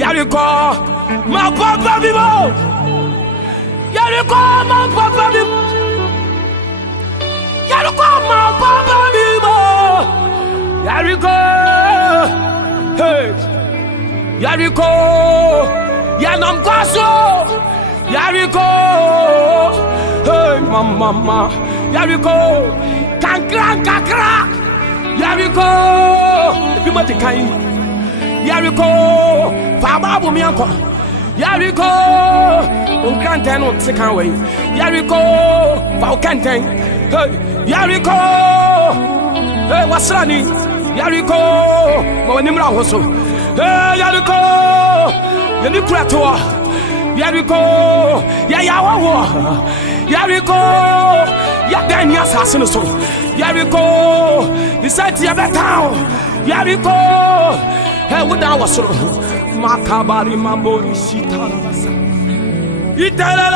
Yereko, my papa vivo. Yereko, my papa vivo. Yereko, my papa vivo. Yereko, hey. Yereko, Yanam Kwaso. Yereko, hey, mama. Yereko, kankra. Yereko, Pimati Kain. Yereko, Fababu Mianko. Yereko, Unkranten, second way. Yereko, Falcanten. Hey, Yereko, hey, what's running? Yereko, Monimra Hoso. Hey, Yereko, Yenikratua. Yereko, Yayawa. Yereko, Yadania Sassino. Yereko, beside Yabatown. Yereko, hey, what I was so Makabari Mambori Sita. Itala,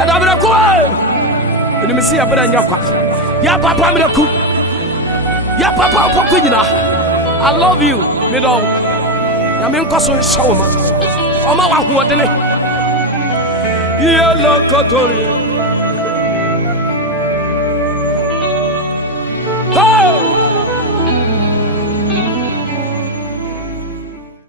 and I'm going to go. Let me see a better Yapa. Yapa Miraku. Yapa Pokina. I love you, Middle. Yamin Koso Shawma. Oma, what in it? Yellow Kotori.